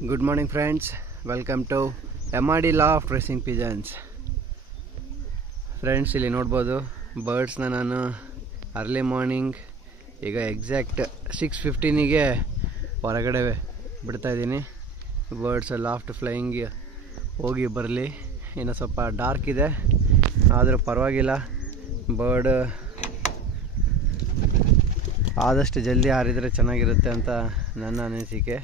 Good morning friends, welcome to MRD Loft Racing Pigeons. Friends ಇಲ್ಲಿ ನೋಡ್ಬೋದು ಬರ್ಡ್ಸ್ನ ನಾನು early morning ಈಗ ಎಕ್ಸಾಕ್ಟ್ 6:15ಗೆ ಹೊರಗಡೆ ಬಿಡ್ತಾಯಿದ್ದೀನಿ. ಬರ್ಡ್ಸ್ ಲಾಫ್ಟ್ ಫ್ಲೈಯಿಂಗ್ ಹೋಗಿ ಬರಲಿ. ಇನ್ನು ಸ್ವಲ್ಪ ಡಾರ್ಕ್ ಇದೆ ಆದರೂ ಪರವಾಗಿಲ್ಲ, ಬರ್ಡ್ ಆದಷ್ಟು ಜಲ್ದಿ ಹಾರಿದರೆ ಚೆನ್ನಾಗಿರುತ್ತೆ ಅಂತ ನನ್ನ ಅನಿಸಿಕೆ.